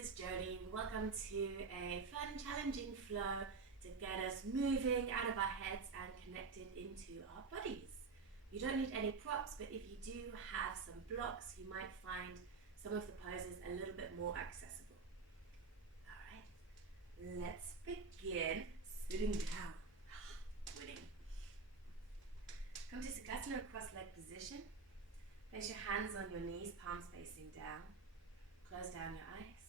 is Jodie. Welcome to a fun, challenging flow to get us moving out of our heads and connected into our bodies. You don't need any props, but if you do have some blocks, you might find some of the poses a little bit more accessible. All right, let's begin sitting down. Winning. Come to Sukhasana, cross-leg position. Place your hands on your knees, palms facing down. Close down your eyes.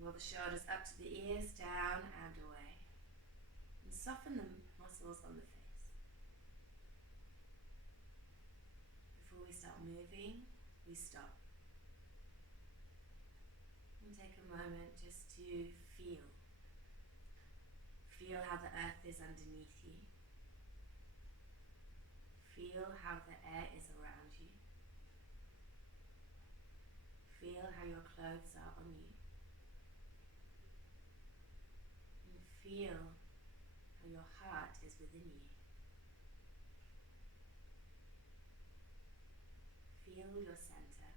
Roll the shoulders up to the ears, down and away. And soften the muscles on the face. Before we start moving, we stop. And take a moment just to feel. Feel how the earth is underneath you. Feel how the air is around you. Feel how your clothes are on you. And feel how your heart is within you. Feel your center.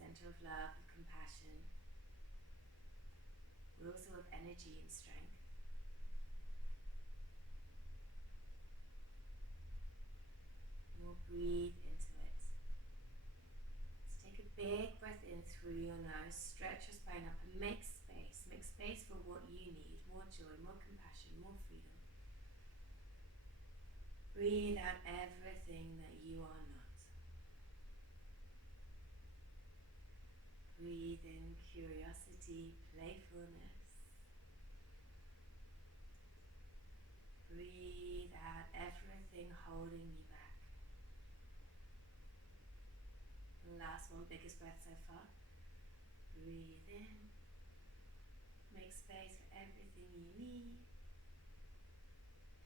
Center of love and compassion. But also of energy and strength. And we'll breathe into it. Let's take a big breath in through your nose. Stretch your spine up and make space. Make space for what you need. More joy, more compassion, more freedom. Breathe out everything that you are not. Breathe in curiosity, playfulness. Breathe out everything holding you back. And last one, biggest breath so far. Breathe in. Make space for everything you need.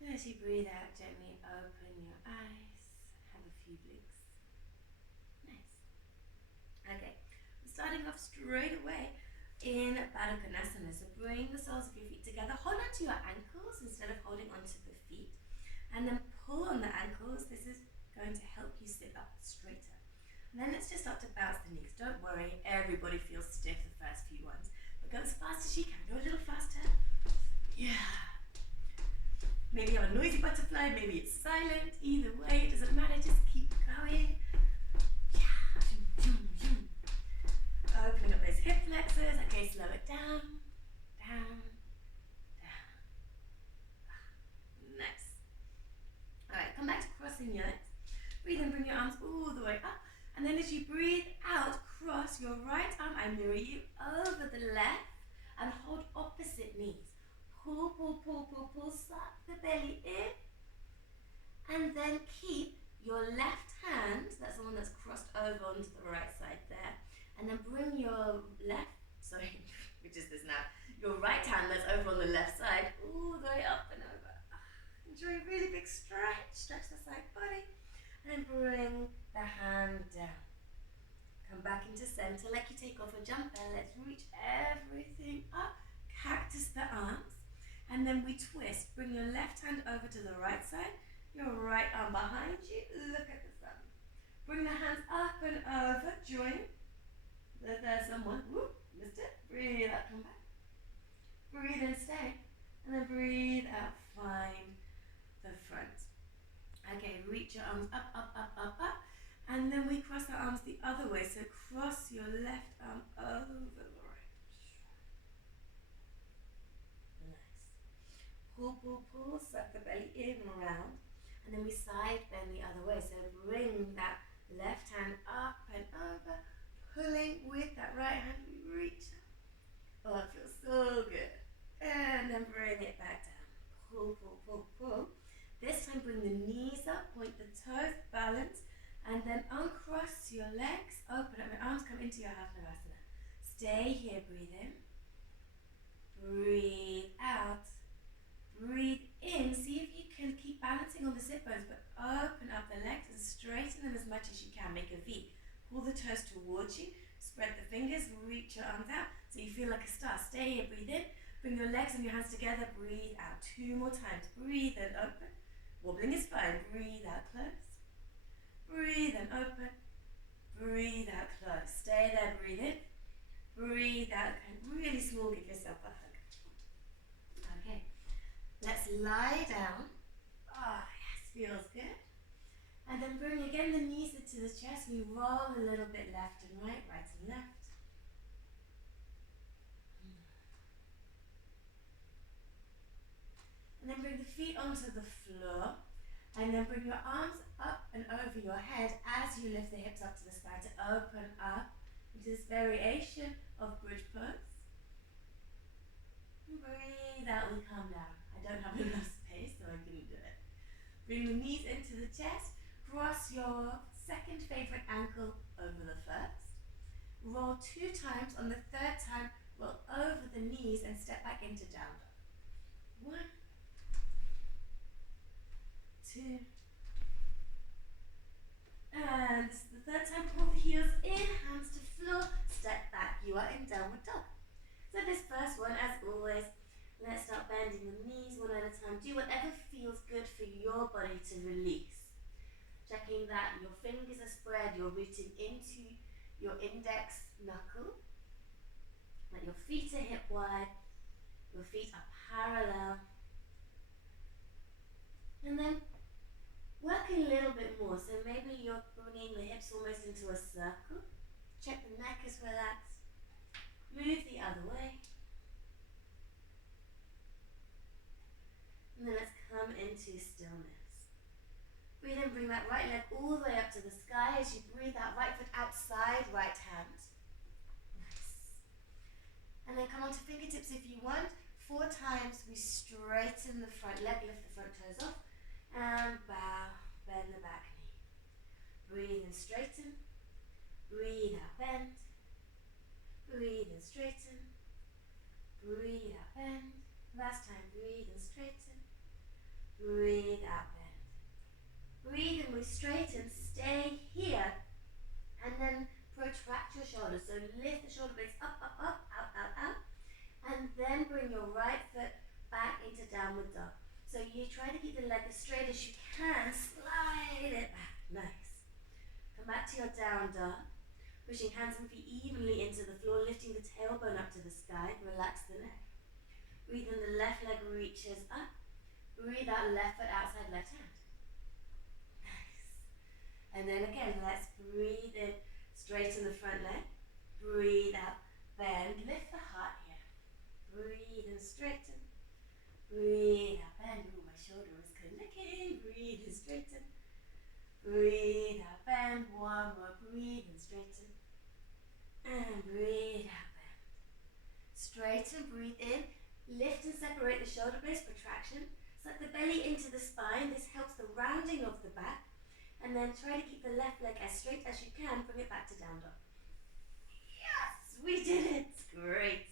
And as you breathe out, gently open your eyes. Have a few blinks. Nice. Okay, we're starting off straight away in Baddha Konasana. So bring the soles of your feet together. Hold on to your ankles instead of holding onto the feet. And then pull on the ankles. This is going to help you sit up straighter. And then let's just start to bounce the knees. Don't worry, everybody feels stiff the first few ones. But go as fast as you can. Go a little faster. Yeah. Maybe you have a noisy butterfly, maybe it's silent. Either way, it doesn't matter. Just keep going. Yeah. Opening up those hip flexors. Okay, slow it down. Down. Down. Nice. Alright, come back to crossing your legs. Breathe in, bring your arms all the way up. And then as you breathe out, cross your right arm and mirror you over the left and hold opposite knees. Pull, pull, pull, pull, pull, suck the belly in. And then keep your left hand, that's the one that's crossed over onto the right side there. And then bring your which is this now, your right hand that's over on the left side, all the way up and over. Enjoy a really big stretch, stretch the side body. And then bring the hand down. Come back into center like you take off a jumper. Let's reach everything up. Cactus the arms. And then we twist. Bring your left hand over to the right side. Your right arm behind you. Look at the sun. Bring the hands up and over. Join. There's someone. Whoop, missed it. Breathe out, come back. Breathe in, stay. And then breathe out, find the front. Okay, reach your arms up, up, up, up, up. And then we cross our arms the other way. So cross your left arm over the right. Nice. Pull, pull, pull, suck the belly in and around. And then we side bend the other way. So bring that left hand up and over. Pulling with that right hand, we reach. Oh, it feels so good. And then bring it back down. Pull, pull, pull, pull. This time bring the knees up, point the toes, balance. And then uncross your legs, open up your arms, come into your half Navasana. Stay here, breathe in. Breathe out. Breathe in. See if you can keep balancing on the sit bones, but open up the legs and straighten them as much as you can. Make a V. Pull the toes towards you. Spread the fingers, reach your arms out so you feel like a star. Stay here, breathe in. Bring your legs and your hands together. Breathe out. 2 more times. Breathe and open. Wobbling is fine. Breathe out, close. Breathe and open. Breathe out, close. Stay there, breathe in. Breathe out, and really small, give yourself a hug. Okay, let's lie down. Ah, yes, feels good. And then bring again the knees into the chest. We roll a little bit left and right, right and left. And then bring the feet onto the floor. And then bring your arms up and over your head as you lift the hips up to the sky to open up into this variation of bridge pose. Breathe out, we calm down. I don't have enough space, so I couldn't do it. Bring the knees into the chest. Cross your second favorite ankle over the first. Roll 2 times. On the third time, roll over the knees and step back into down dog. 1, 2, and this is the third time. Pull the heels in, hands to floor, step back. You are in downward dog. So this first one, as always, let's start bending the knees one at a time. Do whatever feels good for your body to release. Checking that your fingers are spread, you're reaching into your index knuckle, that your feet are hip wide, your feet are parallel. And then working a little bit more, so maybe you're bringing the hips almost into a circle. Check the neck is relaxed. Move the other way. And then let's come into stillness. Breathe in, bring that right leg all the way up to the sky. As you breathe out, right foot outside, right hand. Nice. And then come onto fingertips if you want. 4 times we straighten the front leg, lift the front toes off. And bow, bend the back knee. Breathe in, straighten. Breathe out, bend. Breathe in, straighten. Breathe out, bend. Last time, breathe in, straighten. Breathe out, bend. Breathe in, we straighten, stay here. And then protract your shoulders. So lift the shoulder blades up, up, up, out, out, out. And then bring your right foot back into downward dog. So you try to keep the leg as straight as you can. Slide it back. Nice. Come back to your down dog. Pushing hands and feet evenly into the floor, lifting the tailbone up to the sky. Relax the neck. Breathe in, the left leg reaches up. Breathe out, left foot outside, left hand. Nice. And then again, let's breathe in, straighten the front leg. Breathe out, bend, lift the heart here. Breathe in, straighten. Breathe out, bend. Ooh, my shoulder is clicking. Breathe in, straighten. Breathe out, bend. One more. Breathe in, straighten. And breathe out, bend. Straighten, breathe in. Lift and separate the shoulder blades, protraction. Suck the belly into the spine. This helps the rounding of the back. And then try to keep the left leg as straight as you can. Bring it back to down dog. Yes, we did it. Great.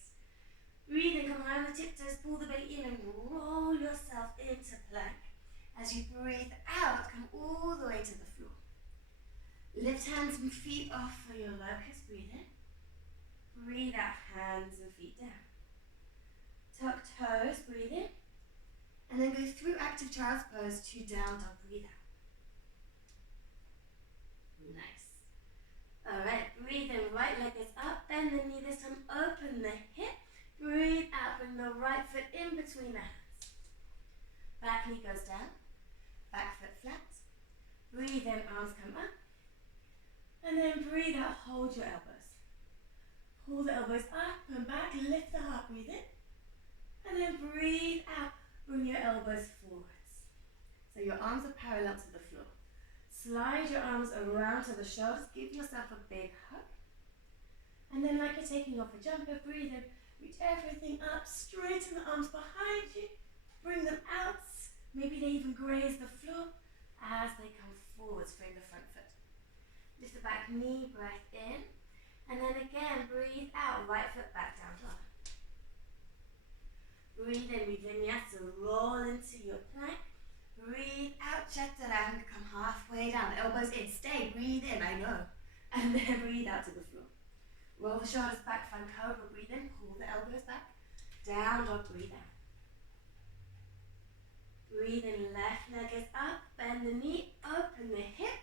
Breathe in, come high on the tiptoes, pull the belly in and roll yourself into plank. As you breathe out, come all the way to the floor. Lift hands and feet off for your locust. Breathe in. Breathe out, hands and feet down. Tuck toes, breathe in. And then go through active child's pose to down dog, breathe out. Nice. Alright, breathe in, right leg is up, bend the knee this time, open the hip. Breathe out, bring the right foot in between the hands. Back knee goes down, back foot flat. Breathe in, arms come up. And then breathe out, hold your elbows. Pull the elbows up and back, lift the heart, breathe in. And then breathe out, bring your elbows forwards. So your arms are parallel to the floor. Slide your arms around to the shoulders, give yourself a big hug. And then like you're taking off a jumper, breathe in. Reach everything up, straighten the arms behind you, bring them out, maybe they even graze the floor as they come forwards, frame the front foot. Lift the back knee, breath in, and then again, breathe out, right foot back down dog. Breathe in, we vinyasa, roll into your plank. Breathe out, chaturanga, come halfway down, elbows in, stay, breathe in, I know. And then breathe out to the floor. Roll the shoulders back, find cobra, breathe in, pull the elbows back. Down dog, breathe out. Breathe in, left leg is up, bend the knee, open the hip.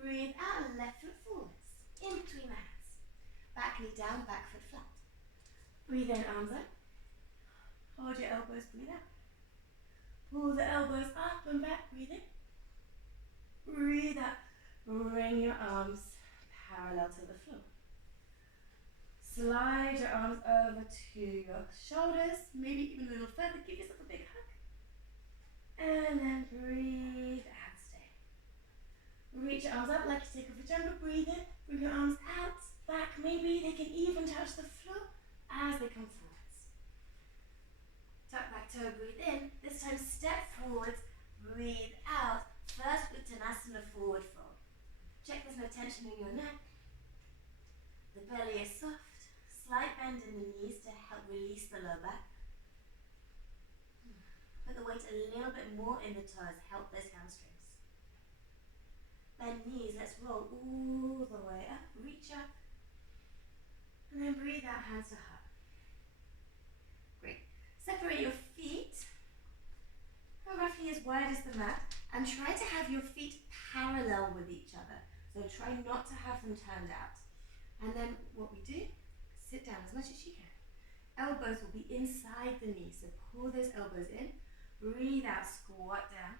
Breathe out, left foot forwards. back foot flat. Breathe in, arms up. Hold your elbows, breathe out. Pull the elbows up and back, breathe in. Breathe out. Bring your arms parallel to the floor. Slide your arms over to your shoulders, maybe even a little further. Give yourself a big hug. And then breathe out, stay. Reach your arms up like you take a pajama, breathe in. Bring your arms out, back, maybe they can even touch the floor as they come forwards. Tuck back toe, breathe in. This time step forwards, breathe out. First Uttanasana, forward fold. Check there's no tension in your neck. The belly is soft. Slight bend in the knees to help release the low back. Put the weight a little bit more in the toes, help those hamstrings. Bend knees, let's roll all the way up, reach up. And then breathe out, hands to heart. Great. Separate your feet, go roughly as wide as the mat, and try to have your feet parallel with each other. So try not to have them turned out. And then what we do, sit down as much as you can. Elbows will be inside the knees, so pull those elbows in. Breathe out, squat down.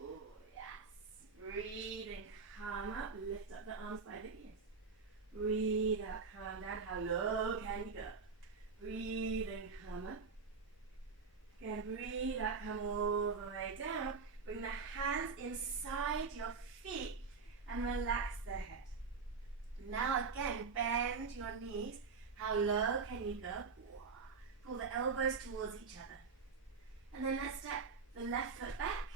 Oh, yes. Breathe in, come up, lift up the arms by the ears. Breathe out, calm down. How low can you go? Breathe in, come up. Again, breathe out, come all the way down. Bring the hands inside your feet and relax the head. Now again, bend your knees. How low can you go? Pull the elbows towards each other. And then let's step the left foot back.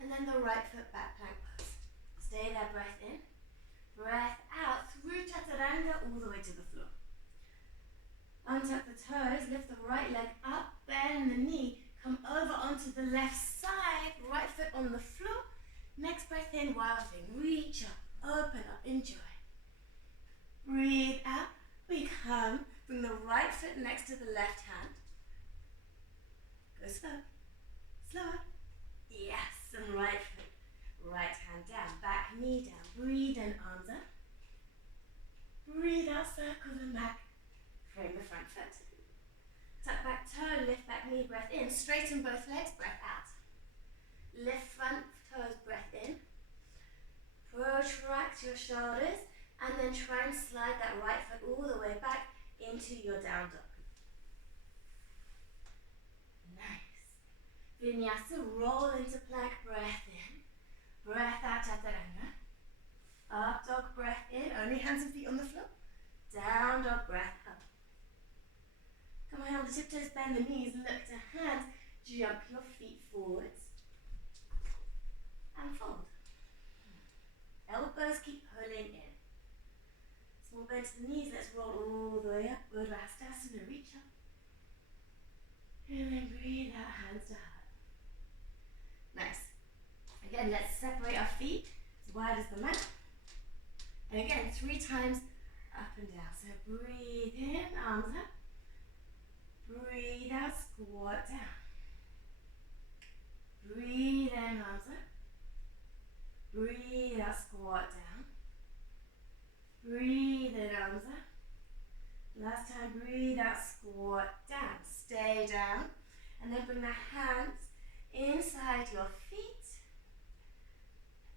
And then the right foot back, plank pose. Stay there, breath in. Breath out through chaturanga all the way to the floor. Untuck the toes, lift the right leg up, bend the knee. Come over onto the left side, right foot on the floor. Next breath in, wild thing. Reach up, open up, enjoy. Breathe out, we come. Bring the right foot next to the left hand. Go slow, slower. Yes, and right foot, right hand down, back knee down. Breathe in, arms up. Breathe out, circle them back. Frame the front foot. Tuck back toe, lift back knee, breath in. Straighten both legs, breath out. Lift front toes, breath in. Protract your shoulders, and then try and slide that right foot all the way back into your down dog. Nice. Vinyasa, roll into plank, breath in. Breath out, chaturanga. Up dog, breath in. Only hands and feet on the floor. Down dog, breath up. Come on the tiptoes, bend the knees, look to hands. Jump your feet forwards. And fold. Elbows keep pulling in. Small bend to the knees, let's roll all the way up. Urdhva Hastasana, reach up. And then breathe out, hands to heart. Nice. Again, let's separate our feet as wide as the mat. And again, 3 times up and down. So breathe in, arms up. Breathe out, squat down. Breathe in, arms up. Breathe out, squat down. Breathe in, arms up. Last time, breathe out, squat down. Stay down. And then bring the hands inside your feet.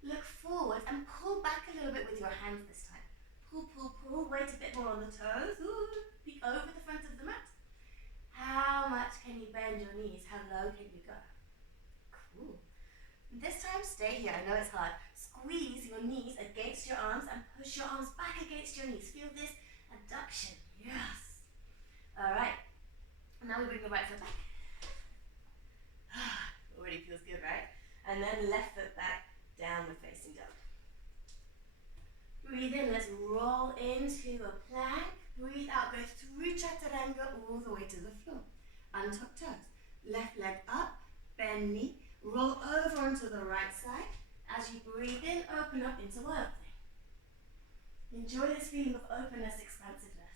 Look forward and pull back a little bit with your hands this time. Pull, pull, pull. Weight a bit more on the toes. Ooh, peek over the front of the mat. How much can you bend your knees? How low can you go? Cool. This time, stay here. I know it's hard. Squeeze your knees against your arms and push your arms back against your knees. Feel this adduction. Yes. All right. Now we bring the right foot back. Already feels good, right? And then left foot back, downward facing dog. Breathe in. Let's roll into a plank. Breathe out. Go through chaturanga all the way to the floor. Untuck toes. Left leg up. Bend knee. Roll over onto the right side. As you breathe in, open up into wild thing. Enjoy this feeling of openness, expansiveness.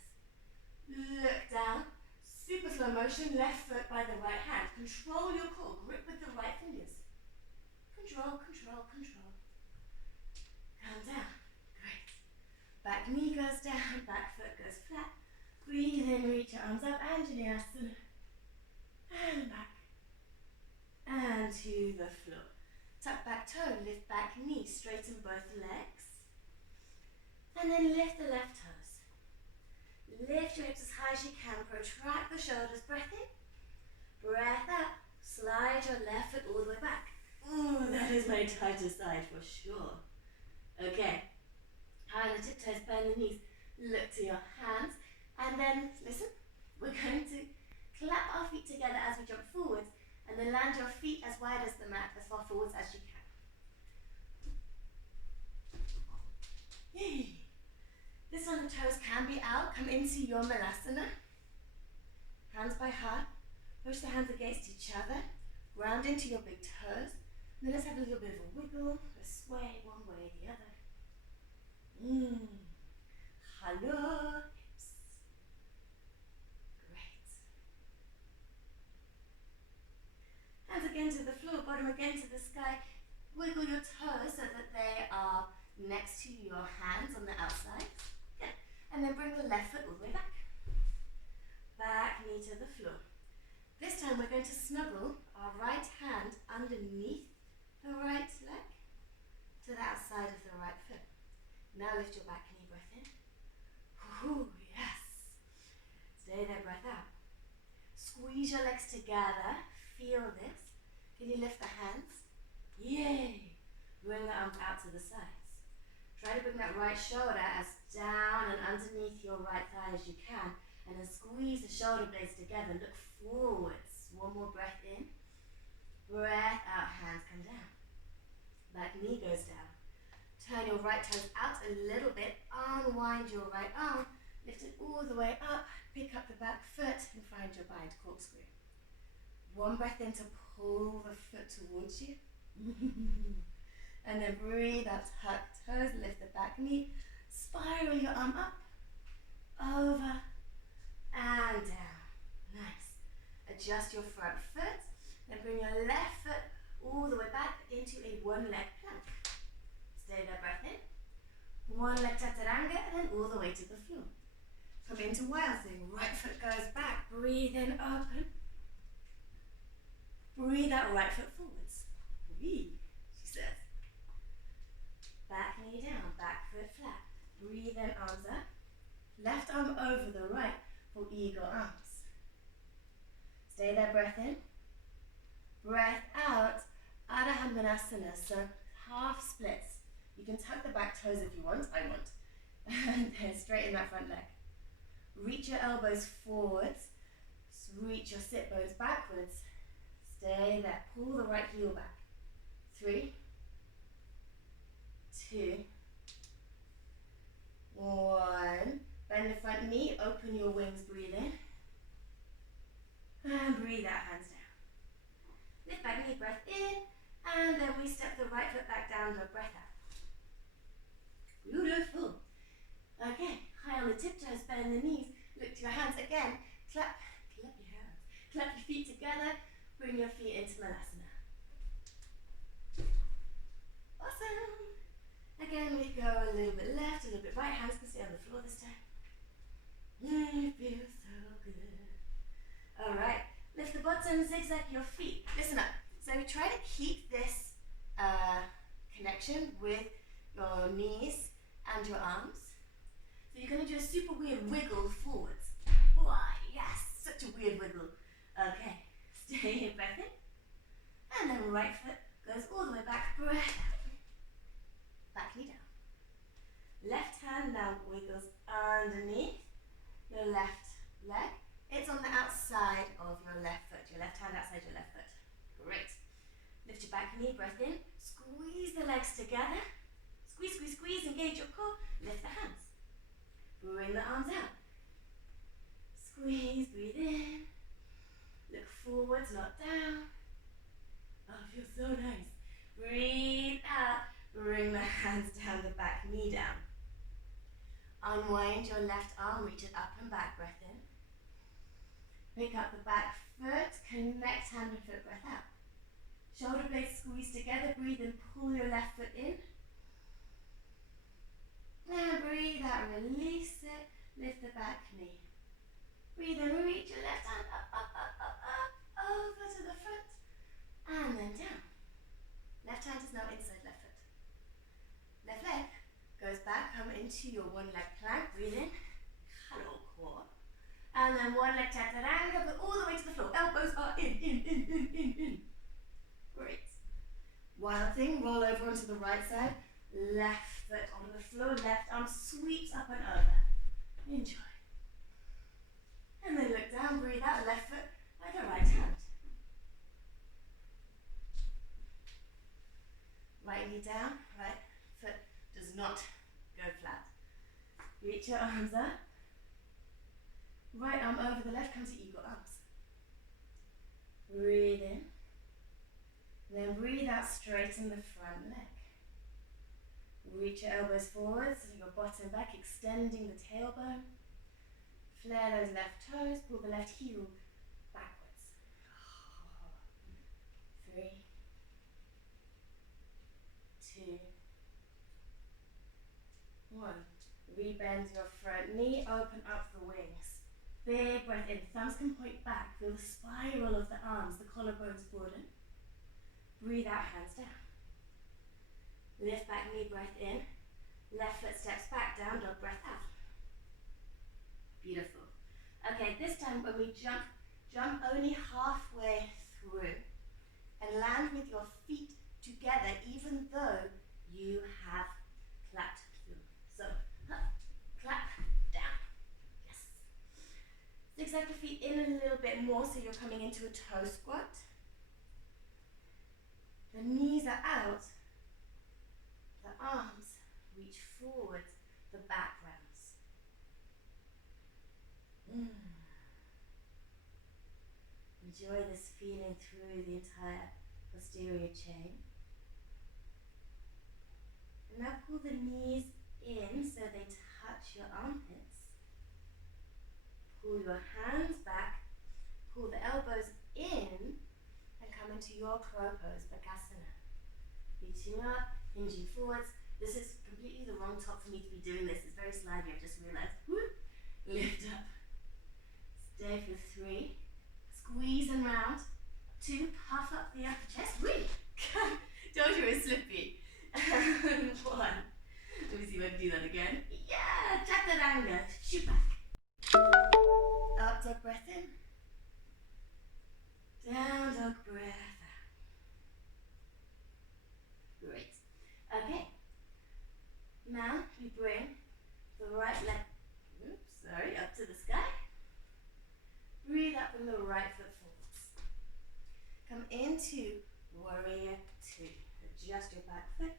Look down. Super slow motion, left foot by the right hand. Control your core. Grip with the right fingers. Control, control, control. Calm down. Great. Back knee goes down, back foot goes flat. Breathe in, reach your arms up, Anjaneyasana. And back. And to the floor. Tuck back toe, lift back knee, straighten both legs. And then lift the left toes. Lift your hips as high as you can, protract the shoulders, breath in. Breath out, slide your left foot all the way back. Ooh, that is my tightest side for sure. Okay, high on the tiptoes, bend the knees, look to your hands, and then, listen, we're going to clap our feet together as we jump forwards, and then land your feet as wide as the mat, as far forwards as you can. Yay! This one, the toes can be out, come into your Malasana. Hands by heart, push the hands against each other, ground into your big toes, and then let's have a little bit of a wiggle, a sway one way or the other. Hello, hips. Great. Hands again to the floor, bottom again to the sky. Wiggle your toes so that they are next to your hands on the outside. Good. And then bring the left foot all the way back. Back knee to the floor. This time we're going to snuggle our right hand underneath the right leg to the outside of the right foot. Now lift your back knee, breath in. Ooh, yes. Stay there, breath out. Squeeze your legs together. Feel this. Can you lift the hands? Yay. Bring the arms out to the sides. Try to bring that right shoulder as down and underneath your right thigh as you can. And then squeeze the shoulder blades together. Look forwards. One more breath in. Breath out, hands come down. Back knee goes down. Turn your right toes out a little bit. Unwind your right arm. Lift it all the way up. Pick up the back foot and find your bind corkscrew. One breath in to pull the foot towards you. And then breathe out, tuck toes, lift the back knee. Spiral your arm up, over, and down. Nice. Adjust your front foot. Then bring your left foot all the way back into a one-leg plank. Stay there, breath in. One leg chaturanga, and then all the way to the floor. Come into wild thing. Right foot goes back. Breathe in, open. Breathe out, right foot forwards. Breathe, she says. Back knee down, back foot flat. Breathe in, arms up. Left arm over the right for eagle arms. Stay there, breath in. Breath out, Adho Manasana, so half splits. You can tuck the back toes if you want, I want. And then straighten that front leg. Reach your elbows forwards, reach your sit bones backwards. Stay there, pull the right heel back. 3, 2, 1. Bend the front knee, open your wings, breathe in. And breathe out, hands down. Lift back knee, breath in, and then we step the right foot back down, breath out. Beautiful. Okay, high on the tiptoes, bend the knees, look to your hands again, clap your hands, clap your feet together, bring your feet into Malasana. Awesome. Again, we go a little bit left, a little bit right, hands can stay on the floor this time. It feels so good. Alright, lift the bottom, zigzag your feet. Listen up. So we try to keep this connection with your knees and your arms. So you're going to do a super weird wiggle forwards. Why, yes, such a weird wiggle. Okay, stay here, breath in. And then right foot goes all the way back, breath out. Back knee down. Left hand now wiggles underneath your left leg. It's on the outside of your left foot. Your left hand outside your left foot. Great. Lift your back knee, breath in. Squeeze the legs together. Squeeze, squeeze, squeeze, engage your core. Lift the hands. Bring the arms out. Squeeze, breathe in. Look forwards, not down. Oh, it feels so nice. Breathe out. Bring the hands down, the back knee down. Unwind your left arm, reach it up and back, breath in. Pick up the back foot, connect hand and foot, breath out. Shoulder blades squeeze together, breathe and pull your left foot in. And breathe out, release it, lift the back knee. Breathe in, reach your left hand up, up, up, up, up, over to the front, and then down. Left hand is now inside left foot. Left leg goes back, come into your one leg plank, breathe in, hello core. And then one leg chaturanga, but all the way to the floor. Elbows are in. Great. Wild thing, roll over onto the right side, left foot on the floor, left arm sweeps up and over. Enjoy. And then look down, breathe out, left foot like a right hand. Right knee down, right foot does not go flat. Reach your arms up. Right arm over the left, come to eagle arms. Breathe in. Then breathe out, straighten the front leg. Reach your elbows forward, so your bottom back, extending the tailbone. Flare those left toes, pull the left heel backwards. 3, 2, 1. Rebend your front knee, open up the wings. Big breath in, thumbs can point back, feel the spiral of the arms, the collarbones broaden. Breathe out, hands down. Lift back knee, breath in. Left foot steps back, down dog, breath out. Beautiful. Okay, this time when we jump only halfway through and land with your feet together even though you have clapped through. So, up, clap, down. Yes. Zigzag the feet in a little bit more so you're coming into a toe squat. The knees are out, the arms reach forward, the back rounds. Enjoy this feeling through the entire posterior chain. And now pull the knees in so they touch your armpits. Pull your hands back, pull the elbows in, and come into your crow pose, Bakasana. Reaching up, hinging forwards. This is completely the wrong top for me to be doing this. It's very slidey, I've just realized. Woo. Lift up. Stay for 3. Squeeze and round. 2, puff up the upper chest. Whee! Told you it was slippy. 1. Let me see if I can do that again. Yeah! Chaturanga. Shoot back. Up dog, breath in. Down dog, breath out. Great. Okay. Now you bring the right leg, up to the sky. Breathe up from the right foot forwards. Come into warrior 2. Adjust your back foot,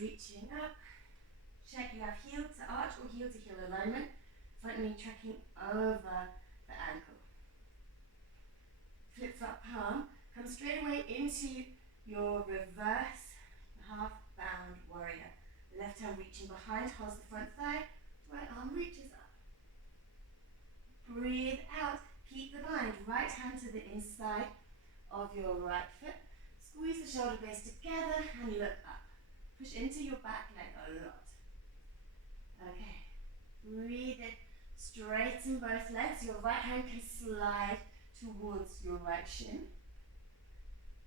reaching up. Check you have heel to arch or heel to heel alignment. Front knee tracking over the ankle. Flip up palm. Come straight away into your reverse half bound warrior. Left hand reaching behind, holds the front thigh. Right arm reaches up. Breathe out. Keep the bind. Right hand to the inside of your right foot. Squeeze the shoulder blades together and look up. Push into your back leg a lot. Okay. Breathe in. Straighten both legs. Your right hand can slide towards your right shin.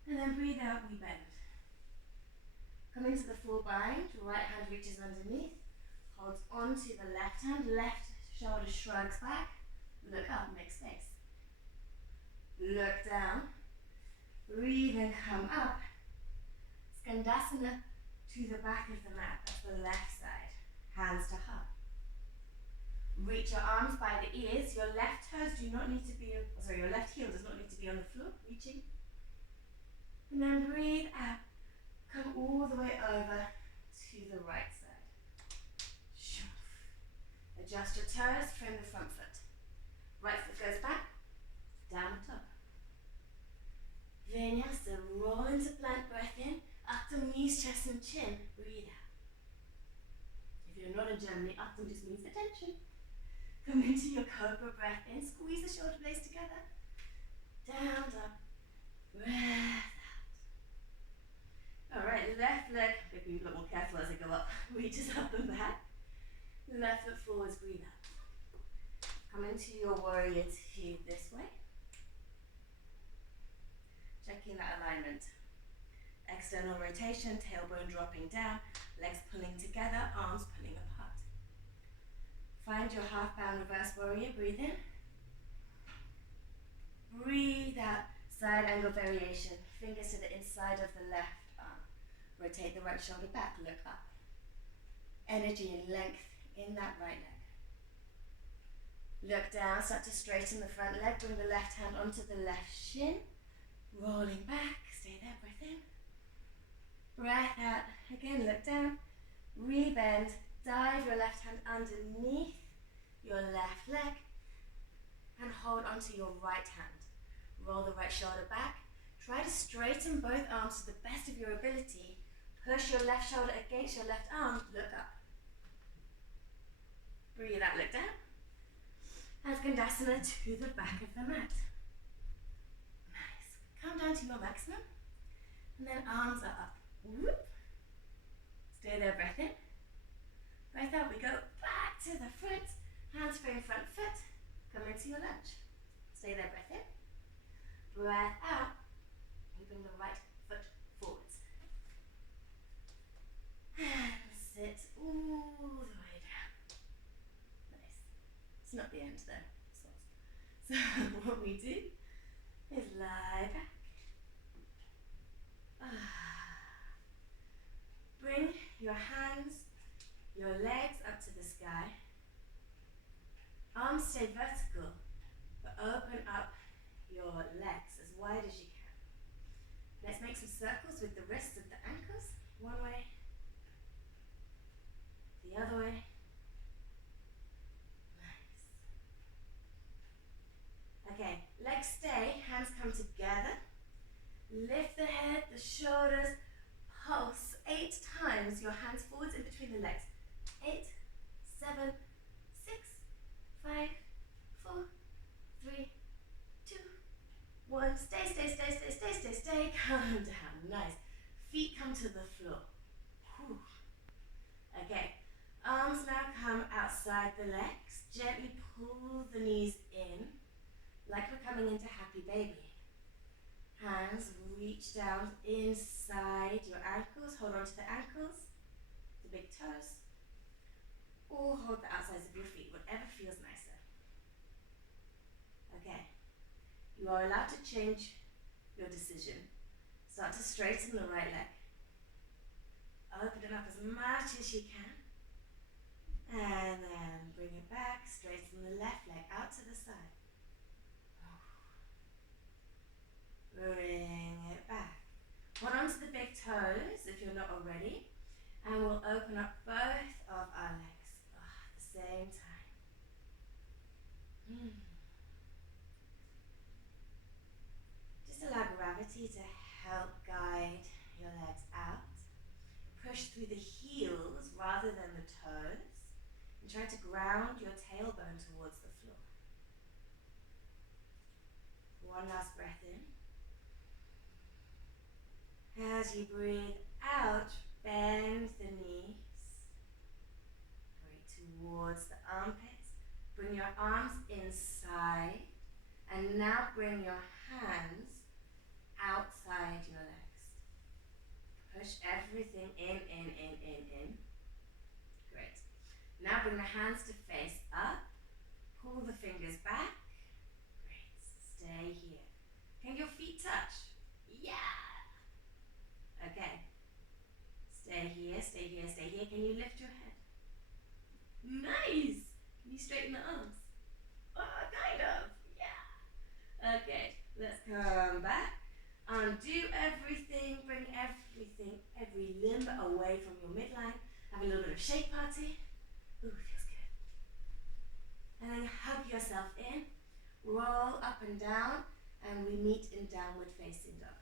And then breathe out, we bend. Come into the full bind. Right hand reaches underneath. Holds onto the left hand. Left shoulder shrugs back. Look up, make space. Look down. Breathe and come up. Skandasana to the back of the mat. That's the left side. Hands to heart. Reach your arms by the ears. Your left toes do not need to be, your left heel does not need to be on the floor. Reaching. And then breathe out. Come all the way over to the right side. Adjust your toes, frame the front foot. Right foot goes back, down the top. Vinyasa, roll into plank, breath in, Achtung, knees, chest and chin, breathe out. If you're not in Germany, Achtung just means attention. Come into your cobra, breath in, squeeze the shoulder blades together, down, dog, breath out. Alright, left leg, I'm being a lot more careful as I go up, reaches up and back. Left foot Come into your warrior two this way. Checking that alignment. External rotation, tailbone dropping down, legs pulling together, arms pulling apart. Find your half-bound reverse warrior, breathe in. Breathe out, side angle variation, fingers to the inside of the left arm. Rotate the right shoulder back, look up. Energy and length in that right leg. Look down, start to straighten the front leg, bring the left hand onto the left shin. Rolling back, stay there, breath in. Breath out, again look down. Rebend, dive your left hand underneath your left leg and hold onto your right hand. Roll the right shoulder back. Try to straighten both arms to the best of your ability. Push your left shoulder against your left arm, look up. Breathe out, look down. And Skandasana to the back of the mat. Nice. Come down to your maximum. And then arms are up. Whoop. Stay there, breath in. Breath out, we go back to the front. Hands frame front foot. Come into your lunge. Stay there, breath in. Breath out. And bring the right foot forwards. And sit all the way down. Nice. It's not the end though. So what we do is lie back. Bring your hands, your legs up to the sky. Arms stay vertical, but open up your legs as wide as you can. Let's make some circles with the wrists and the ankles. One way, the other way. Nice. Okay, legs stay, hands come together. Lift the head, the shoulders, pulse 8 times. Your hands forwards in between the legs. 8, 7, 6, 5, 4, 3, 2, 1. Stay, stay, stay, stay, stay, stay, stay. Calm down. Nice. Feet come to the floor. Whew. Okay. Arms now come outside the legs. Gently pull the knees in, like we're coming into happy baby. Hands reach down inside your ankles. Hold on to the ankles, the big toes, or hold the outsides of your feet, whatever feels nicer. Okay, you are allowed to change your decision. Start to straighten the right leg. Open it up as much as you can. And then bring it back, straighten the left leg out to the side. Bring it back. Hold on to the big toes if you're not already. And we'll open up both of our legs at the same time. Just allow gravity to help guide your legs out. Push through the heels rather than the toes. And try to ground your tailbone towards the floor. One last breath in. As you breathe out, bend the knees. Great, towards the armpits. Bring your arms inside. And now bring your hands outside your legs. Push everything in. Great. Now bring the hands to face up. Pull the fingers back. Great. Stay here. Can your feet touch? Yeah. Okay. Stay here, stay here, stay here. Can you lift your head? Nice. Can you straighten the arms? Oh, kind of. Yeah. Okay. Let's come back. Undo everything. Bring everything, every limb away from your midline. Have a little bit of shake party. Ooh, feels good. And then hug yourself in. Roll up and down. And we meet in downward facing dog.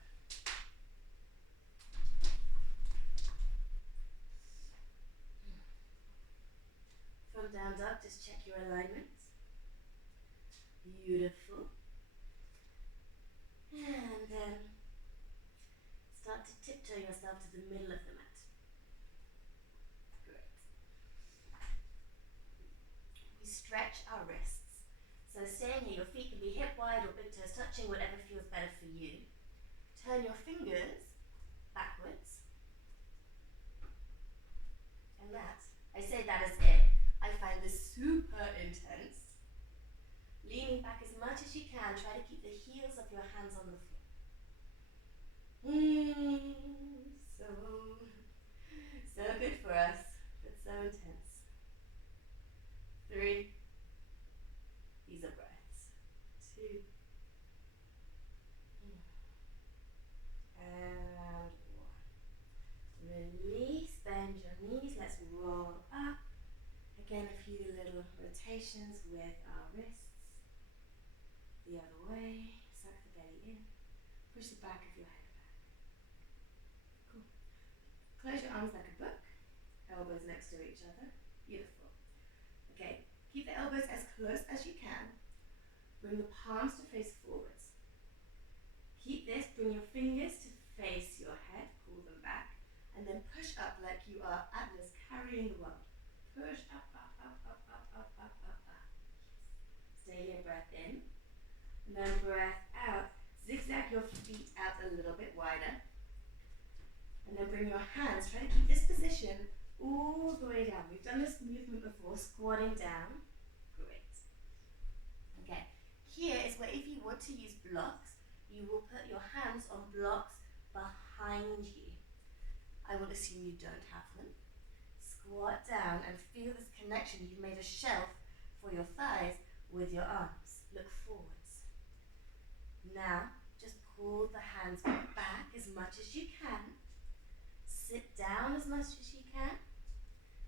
From down dog, just check your alignment. Beautiful. And then start to tiptoe yourself to the middle of the mat. Great. We stretch our wrists. better for you, turn your fingers backwards. And that, I say that as it. I find this super intense. Leaning back as much as you can, try to keep the heels of your hands on the floor. So good for us, but so intense. 3, these are breaths. 2, and 1. Release, bend your knees, let's roll up. Again, a few little rotations with our wrists. The other way, suck the belly in, push the back of your head back. Cool. Close your arms like a book, elbows next to each other. Beautiful. Okay, keep the elbows as close as you can. Bring the palms to face forwards. Keep this, bring your fingers to face your head, pull them back, and then push up like you are Atlas carrying the world. Push up, up, up, up, up, up, up, up, up. Stay here, breath in. And then breath out. Zigzag your feet out a little bit wider. And then bring your hands, try to keep this position all the way down. We've done this movement before, squatting down. Great. Okay, here is where if you want to use blocks, you will put your hands on blocks behind you. I will assume you don't have them. Squat down and feel this connection. You've made a shelf for your thighs with your arms. Look forwards. Now, just pull the hands back as much as you can. Sit down as much as you can.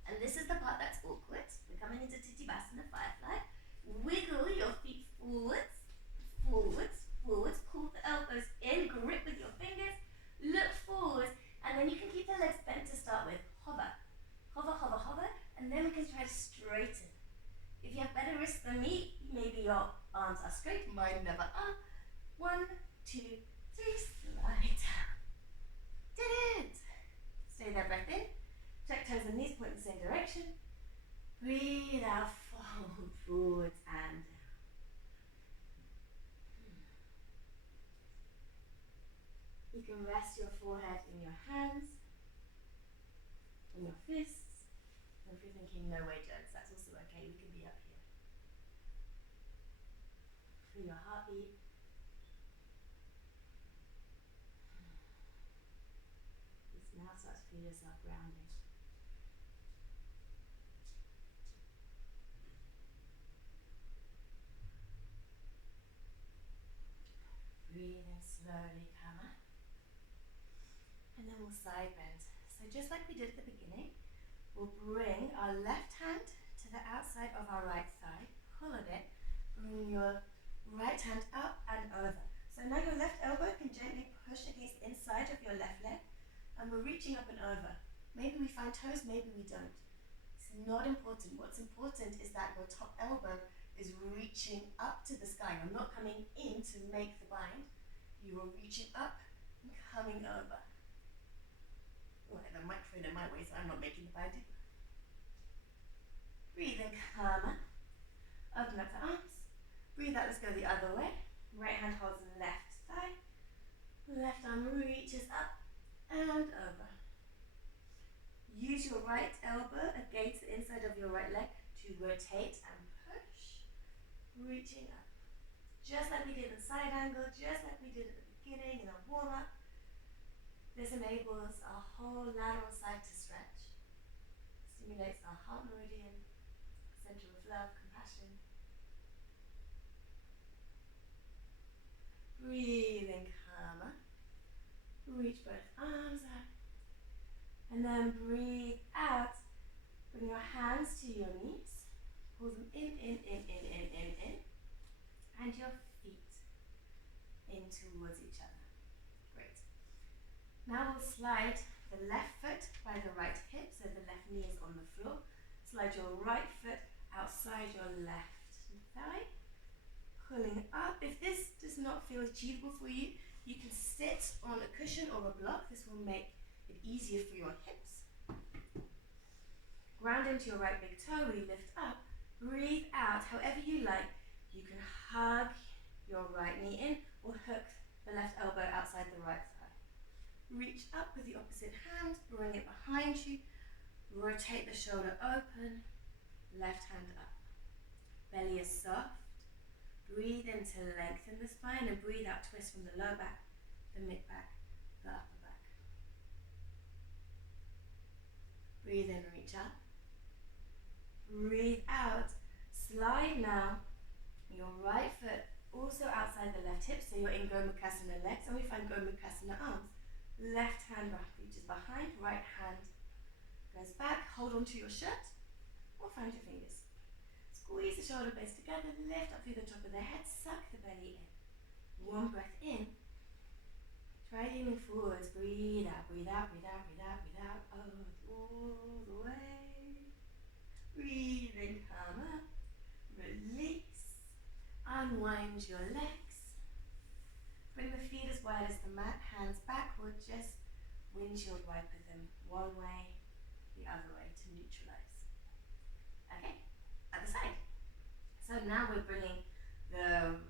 And this is the part that's awkward. We're coming into Titibasana, firefly. Wiggle your feet forwards, forwards, forwards. Pull the elbows in, grip with your fingers. Look forwards, and then you can keep the legs bent to start with. Hover, hover, hover, hover, and then we can try to straighten. If you have better wrists than me, maybe your arms are straight, mine never are. 1, 2, 3, slide down. Did it! Stay there, breath in. Check toes and knees, point in the same direction. Breathe out, fold forwards and down. You can rest your forehead in your hands, in your fists. And if you're thinking, no way, Jones, that's also okay, we can be up here. Feel your heartbeat. Now start to feel yourself grounding. Breathe in slowly, come up. And then we'll side bend. So just like we did at the beginning, we'll bring our left hand to the outside of our right thigh, pull a bit, bring your right hand up and over. So now your left elbow can gently push against the inside of your left leg. And we're reaching up and over. Maybe we find toes, maybe we don't. It's not important. What's important is that your top elbow is reaching up to the sky. You're not coming in to make the bind. You are reaching up and coming over. Oh, I have a microphone in my way, so I'm not making the bind either. Breathe in, come up. Open up the arms. Breathe out, let's go the other way. Right hand holds the left thigh. Left arm reaches up and over. Use your right elbow against the inside of your right leg to rotate and push, reaching up. Just like we did in side angle, just like we did at the beginning in our warm-up. This enables our whole lateral side to stretch, stimulates our heart meridian, center of love, compassion. Breathe in, come up. Reach both arms up. And then breathe out. Bring your hands to your knees. Pull them in. And your feet in towards each other. Great. Now we'll slide the left foot by the right hip, so the left knee is on the floor. Slide your right foot outside your left thigh. Pulling up. If this does not feel achievable for you, you can sit on a cushion or a block. This will make it easier for your hips. Ground into your right big toe, we lift up. Breathe out, however you like. You can hug your right knee in or hook the left elbow outside the right thigh. Reach up with the opposite hand, bring it behind you, rotate the shoulder open, left hand up. Belly is soft. Breathe in to lengthen the spine and breathe out, twist from the low back, the mid back, the upper back. Breathe in, reach up. Breathe out. Slide now your right foot also outside the left hip, so you're in Gomukhasana legs, and we find Gomukhasana arms. Left hand reaches behind, right hand goes back, hold on to your shirt, or find your fingers. Squeeze the shoulder blades together, lift up through the top of the head, suck the belly in. One breath in. Try leaning forwards, breathe out, breathe out, breathe out, breathe out, breathe out, all the way. Breathe in, come up, release, unwind your legs. Bring the feet as wide as the mat, hands backward, just windshield wiper them one way, the other way to neutralize. Okay, other side. So now we're bringing the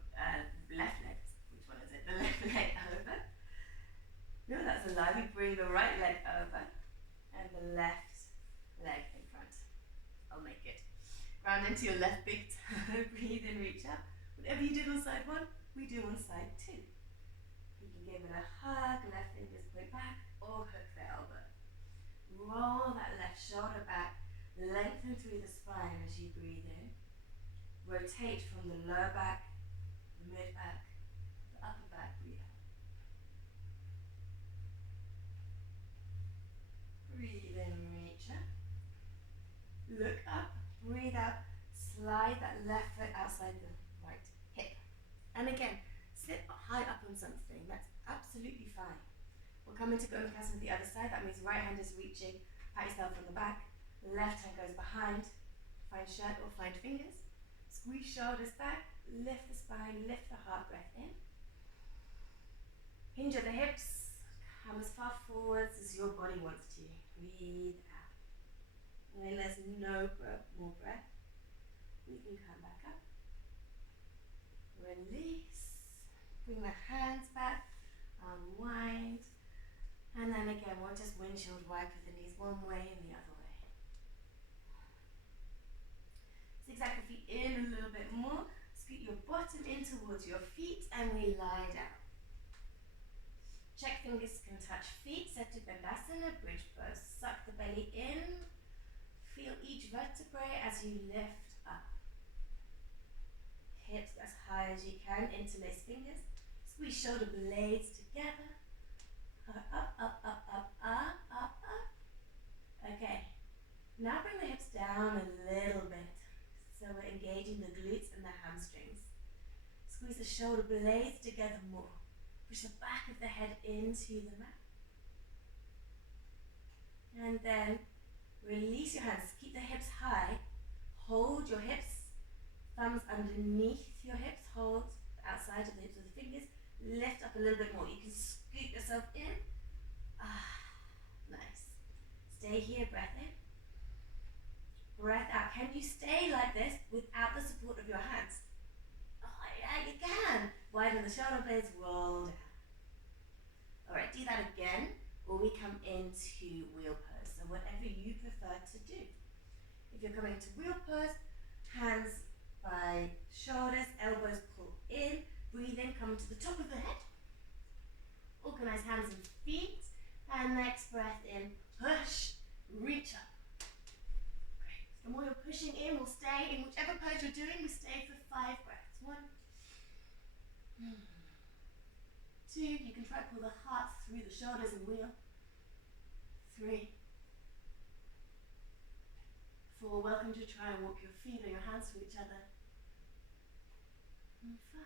left leg, which one is it? The left leg over. No, that's a lie. We bring the right leg over and the left leg in front. I'll make it. Ground into your left big toe, breathe in, reach up. Whatever you did on side one, we do on side two. You can give it a hug, left fingers point back, or hook the elbow. Roll that left shoulder back, lengthen through the spine as you breathe in. Rotate from the lower back, the mid back, the upper back, breathe out. Breathe in, reach up. Look up, breathe out, slide that left foot outside the right hip. And again, sit high up on something, that's absolutely fine. We'll come into Gomukhasana the other side, that means right hand is reaching, pat yourself on the back, left hand goes behind, find shirt or find fingers. Squeeze shoulders back, lift the spine, lift the heart, breath in. Hinge at the hips, come as far forwards as your body wants to. Breathe out. When there's no more breath, we can come back up. Release. Bring the hands back. Unwind. And then again, we'll just windshield wiper the knees one way and the other way. Zigzag the feet in a little bit more. Scoot your bottom in towards your feet and we lie down. Check fingers can touch feet. Setu Bandhasana, bridge pose. Suck the belly in. Feel each vertebrae as you lift up. Hips as high as you can, interlace fingers. Squeeze shoulder blades together. Up, up, up, up, up, up, up. Okay, now bring the hips down a little bit. So we're engaging the glutes and the hamstrings. Squeeze the shoulder blades together more. Push the back of the head into the mat. And then release your hands. Keep the hips high. Hold your hips. Thumbs underneath your hips. Hold the outside of the hips with the fingers. Lift up a little bit more. You can scoot yourself in. Nice. Stay here, breath in. Breath out. Can you stay like this without the support of your hands? Oh yeah, you can. Widen the shoulder blades, roll down. Alright, do that again, or we come into wheel pose. So whatever you prefer to do. If you're coming to wheel pose, hands by shoulders, elbows pull in, breathe in, come to the top of the head. Organize hands and feet, and next breath in, push, reach up. Great. And while you're pushing in, we'll stay in whichever pose you're doing, we stay for 5 breaths. 1, 2, you can try to pull the heart through the shoulders and wheel. 3, 4, welcome to try and walk your feet or your hands to each other. And 5.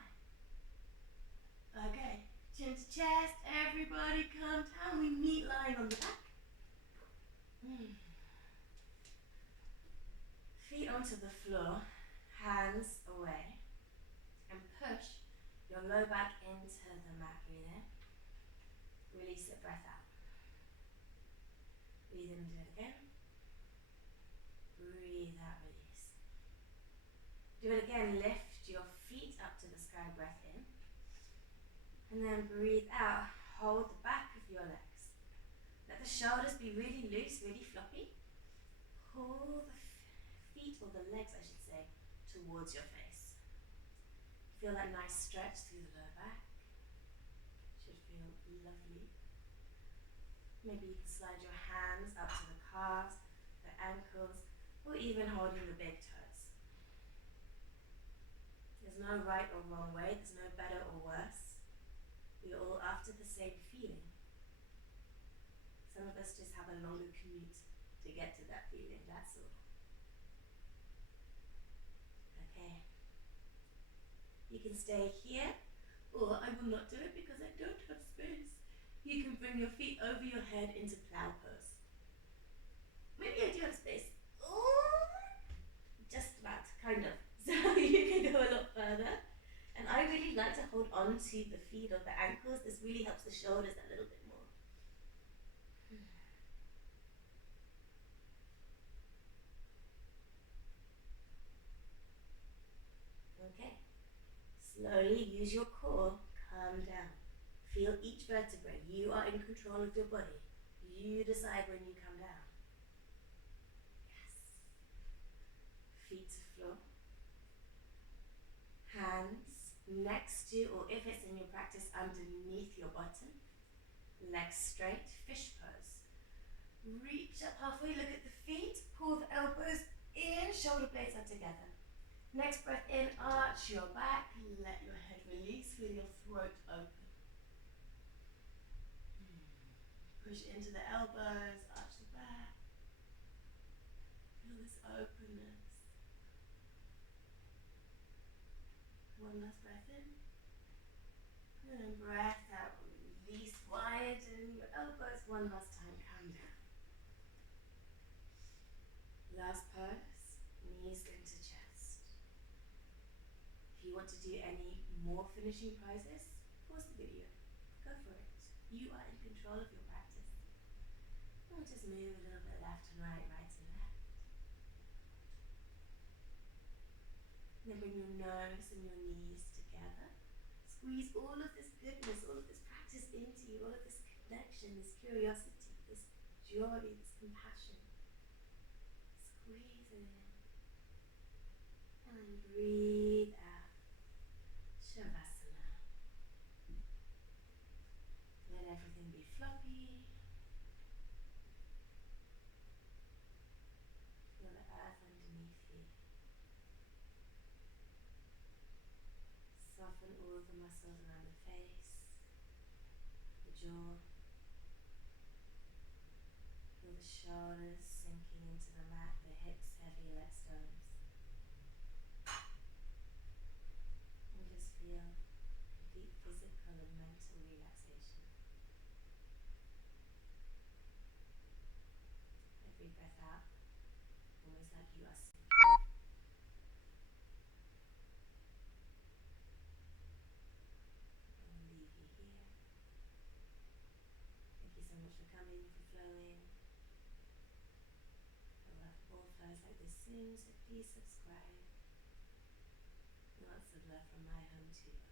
Okay, chin to chest, everybody come down, we meet lying on the back. Feet onto the floor, hands away, and push your low back into the mat. Breathe in, release it, breath out. Breathe in, do it again. Breathe out, release. Do it again, lift your feet up to the sky, breath in. And then breathe out. Hold the back of your legs. Let the shoulders be really loose, really floppy. Pull the feet, or the legs I should say, towards your face. Feel that nice stretch through the lower back. Should feel lovely. Maybe you can slide your hands up to the calves, the ankles, or even holding the big toes. There's no right or wrong way, there's no better or worse. We're all after the same feeling. Some of us just have a longer commute to get to that feeling, that's all. Okay. You can stay here, or I will not do it because I don't have space. You can bring your feet over your head into plow pose. Maybe I do have space. Oh, just about, kind of. So you can go a lot further. And I really like to hold on to the feet or the ankles. This really helps the shoulders a little bit more. Okay. Slowly use your core. Calm down. Feel each vertebrae. You are in control of your body. You decide when you come down. Yes. Feet to floor. Hands next to, or if it's in your practice, underneath your bottom. Legs straight, fish pose. Reach up halfway, look at the feet, pull the elbows in, shoulder blades are together. Next breath in, arch your back, let your head release, feel your throat open. Push into the elbows, arch the back. Feel this openness. One last breath in. And breath out, release, widen your elbows. One last time, calm down. Last pose, knees into chest. If you want to do any more finishing poses, pause the video. Go for it. You are in control of your practice. Or just move a little bit left and right, right and left. Then bring your nose and your knees together. Squeeze all of this goodness, all of this practice into you, all of this connection, this curiosity, this joy, this compassion. Squeeze it in. And then breathe out. Shavasana. Let everything be floppy. Feel the earth underneath you. Soften all of the muscles around the face, the jaw. Feel the shoulders sinking into the mat, the hips heavy like stones. And just feel complete physical and mental relaxation. Every breath out, almost like you are sinking. I'll leave you here. Thank you so much for coming, for flowing. I love all flows like this soon, so please subscribe. Lots of love from my home to yours.